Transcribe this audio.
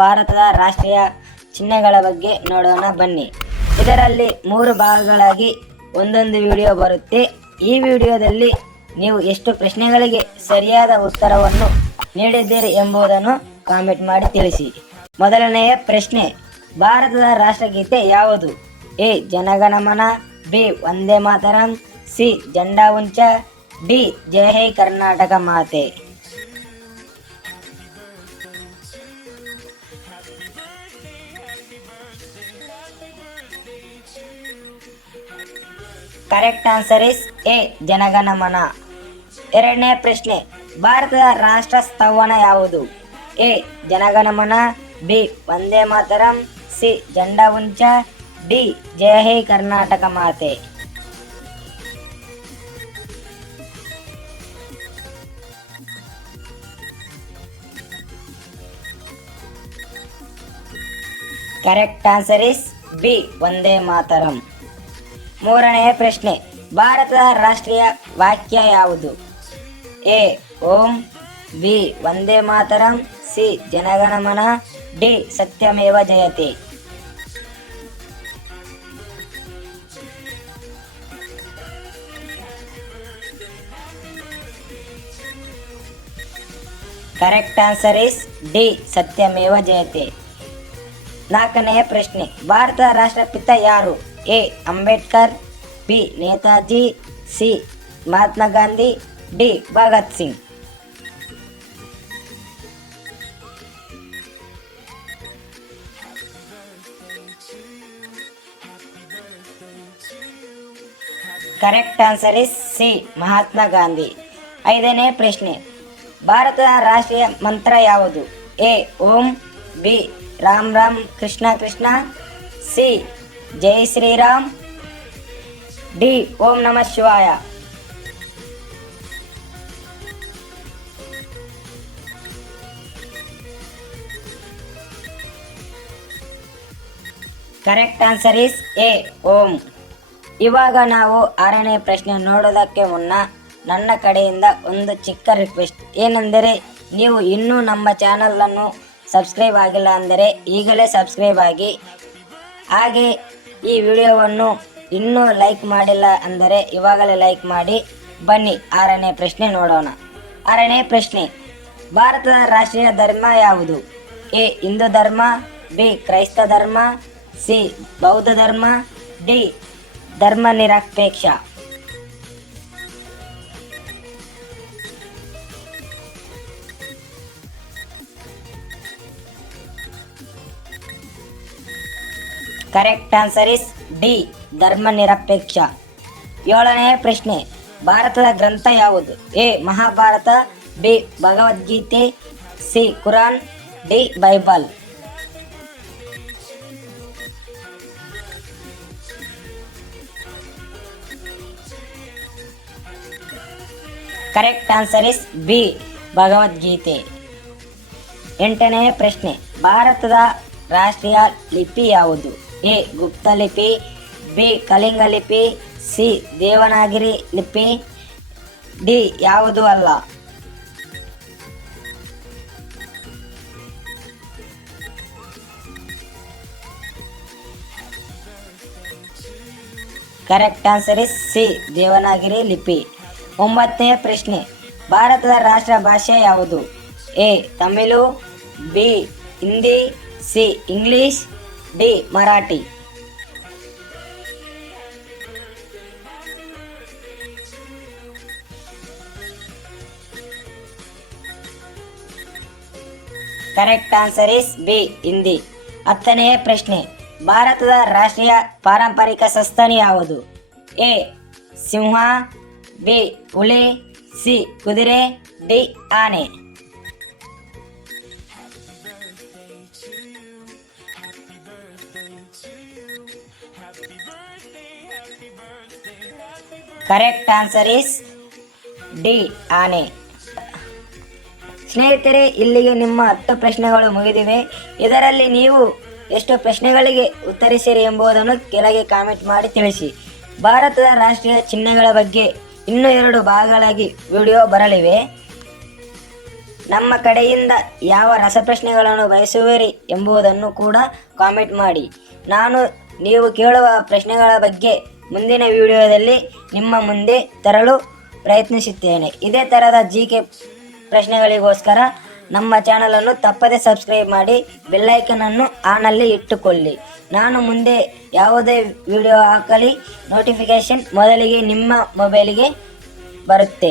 ಭಾರತದ ರಾಷ್ಟ್ರೀಯ ಚಿಹ್ನೆಗಳ ಬಗ್ಗೆ ನೋಡೋಣ ಬನ್ನಿ. ಇದರಲ್ಲಿ 3 ಭಾಗಗಳಾಗಿ ಒಂದೊಂದು ವಿಡಿಯೋ ಬರುತ್ತೆ. ಈ ವಿಡಿಯೋದಲ್ಲಿ ನೀವು ಎಷ್ಟು ಪ್ರಶ್ನೆಗಳಿಗೆ ಸರಿಯಾದ ಉತ್ತರವನ್ನು ನೀಡಿದ್ದೀರಿ ಎಂಬುದನ್ನು ಕಾಮೆಂಟ್ ಮಾಡಿ ತಿಳಿಸಿ. ಮೊದಲನೆಯ ಪ್ರಶ್ನೆ, ಭಾರತದ ರಾಷ್ಟ್ರಗೀತೆ ಯಾವುದು? A Jana Gana Mana, B Vande Mataram, C ಜೆಂಡಾ ಉಂಚ, D Jai high Karnataka ಮಾತೆ. Correct answer is A Jana Gana Mana. ಎರಡನೇ ಪ್ರಶ್ನೆ, ಭಾರತದ ರಾಷ್ಟ್ರ ಸ್ತವನ ಯಾವುದು? A Jana Gana Mana, B Vande Mataram, C ಜೆಂಡಾ ಉಂಚ, D Jai high Karnataka ಮಾತೆ. Correct answer is B Vande ಮಾತರಂ. ಮೂರನೆಯ ಪ್ರಶ್ನೆ, ಭಾರತದ ರಾಷ್ಟ್ರೀಯ ವಾಕ್ಯ ಯಾವುದು? A Om, B Vande Mataram, C Jana Gana Mana, D Satyameva Jayate. Correct answer is D Satyameva Jayate. ನಾಲ್ಕನೆಯ ಪ್ರಶ್ನೆ, ಭಾರತದ ರಾಷ್ಟ್ರಪಿತ ಯಾರು? A Ambedkar, B Netaji, C Mahatma Gandhi, D Bhagat Singh. Correct answer is C Mahatma Gandhi. ಐದನೇ ಪ್ರಶ್ನೆ, ಭಾರತದ ರಾಷ್ಟ್ರೀಯ ಮಂತ್ರ ಯಾವುದು? A Om, B Ram Ram Krishna Krishna, C Jai Shri Ram, D Om Namah Shivaya. Correct answer is A Om. ಇವಾಗ ನಾವು ಆರನೇ ಪ್ರಶ್ನೆ ನೋಡೋದಕ್ಕೆ ಮುನ್ನ ನನ್ನ ಕಡೆಯಿಂದ ಒಂದು ಚಿಕ್ಕ ರಿಕ್ವೆಸ್ಟ್ ಏನೆಂದರೆ, ನೀವು ಇನ್ನೂ ನಮ್ಮ ಚಾನಲನ್ನು ಸಬ್ಸ್ಕ್ರೈಬ್ ಆಗಿಲ್ಲ ಅಂದರೆ ಈಗಲೇ ಸಬ್ಸ್ಕ್ರೈಬ್ ಆಗಿ, ಹಾಗೆ ಈ ವಿಡಿಯೋವನ್ನು ಇನ್ನೂ ಲೈಕ್ ಮಾಡಿಲ್ಲ ಅಂದರೆ ಇವಾಗಲೇ ಲೈಕ್ ಮಾಡಿ. ಬನ್ನಿ ಆರನೇ ಪ್ರಶ್ನೆ ನೋಡೋಣ. ಆರನೇ ಪ್ರಶ್ನೆ, ಭಾರತದ ರಾಷ್ಟ್ರೀಯ ಧರ್ಮ ಯಾವುದು? ಎ ಹಿಂದೂ ಧರ್ಮ, ಬಿ ಕ್ರೈಸ್ತ ಧರ್ಮ, ಸಿ ಬೌದ್ಧ ಧರ್ಮ, ಡಿ ಧರ್ಮ ನಿರಪೇಕ್ಷ. ಕರೆಕ್ಟ್ ಆನ್ಸರ್ ಇಸ್ ಡಿ ಧರ್ಮ ನಿರಪೇಕ್ಷ. ಏಳನೆಯ ಪ್ರಶ್ನೆ, ಭಾರತದ ಗ್ರಂಥ ಯಾವುದು? A Mahabharata, B Bhagavad Gita, C Quran, D Bible. Correct answer is B Bhagavad Gita. ಎಂಟನೆಯ ಪ್ರಶ್ನೆ, ಭಾರತದ ರಾಷ್ಟ್ರೀಯ ಲಿಪಿ ಯಾವುದು? ಎ ಗುಪ್ತ ಲಿಪಿ, ಬಿ ಕಳಿಂಗ ಲಿಪಿ, ಸಿ ದೇವನಾಗರಿ ಲಿಪಿ, ಡಿ ಯಾವುದು ಅಲ್ಲ. Correct answer is C Devanagari ಲಿಪಿ. ಒಂಬತ್ತನೆಯ ಪ್ರಶ್ನೆ, ಭಾರತದ ರಾಷ್ಟ್ರ ಭಾಷೆ ಯಾವುದು? A Tamil, B Hindi, C English, D Marathi. Correct answer is B Hindi. ಹತ್ತನೆಯ ಪ್ರಶ್ನೆ, ಭಾರತದ ರಾಷ್ಟ್ರೀಯ ಪಾರಂಪರಿಕ ಸಸ್ತನಿ ಯಾವುದು? ಎ ಸಿಂಹ, ಬಿ ಹುಲಿ, ಸಿ ಕುದುರೆ, ಡಿ ಆನೆ. ಕರೆಕ್ಟ್ ಆನ್ಸರ್ ಇಸ್ ಡಿ ಆನೆ. ಸ್ನೇಹಿತರೆ, ಇಲ್ಲಿಗೆ ನಿಮ್ಮ 10 ಪ್ರಶ್ನೆಗಳು ಮುಗಿದಿವೆ. ಇದರಲ್ಲಿ ನೀವು ಎಷ್ಟು ಪ್ರಶ್ನೆಗಳಿಗೆ ಉತ್ತರಿಸಿರಿ ಎಂಬುದನ್ನು ಕೆಳಗೆ ಕಾಮೆಂಟ್ ಮಾಡಿ ತಿಳಿಸಿ. ಭಾರತದ ರಾಷ್ಟ್ರೀಯ ಚಿಹ್ನೆಗಳ ಬಗ್ಗೆ ಇನ್ನೂ 2 ಭಾಗಗಳಾಗಿ ವಿಡಿಯೋ ಬರಲಿವೆ. ನಮ್ಮ ಕಡೆಯಿಂದ ಯಾವ ರಸಪ್ರಶ್ನೆಗಳನ್ನು ಬಯಸುವಿರಿ ಎಂಬುದನ್ನು ಕೂಡ ಕಾಮೆಂಟ್ ಮಾಡಿ. ನೀವು ಕೇಳುವ ಪ್ರಶ್ನೆಗಳ ಬಗ್ಗೆ ಮುಂದಿನ ವಿಡಿಯೋದಲ್ಲಿ ನಿಮ್ಮ ಮುಂದೆ ತರಲು ಪ್ರಯತ್ನಿಸುತ್ತೇನೆ. ಇದೇ ಥರದ GK ಪ್ರಶ್ನೆಗಳಿಗೋಸ್ಕರ ನಮ್ಮ ಚಾನಲನ್ನು ತಪ್ಪದೇ ಸಬ್ಸ್ಕ್ರೈಬ್ ಮಾಡಿ, ಬೆಲ್ಲೈಕನನ್ನು ಆನಲ್ಲಿ ಇಟ್ಟುಕೊಳ್ಳಿ. ನಾನು ಮುಂದೆ ಯಾವುದೇ ವಿಡಿಯೋ ಹಾಕಲಿ ನೋಟಿಫಿಕೇಷನ್ ಮೊದಲಿಗೆ ನಿಮ್ಮ ಮೊಬೈಲಿಗೆ ಬರುತ್ತೆ.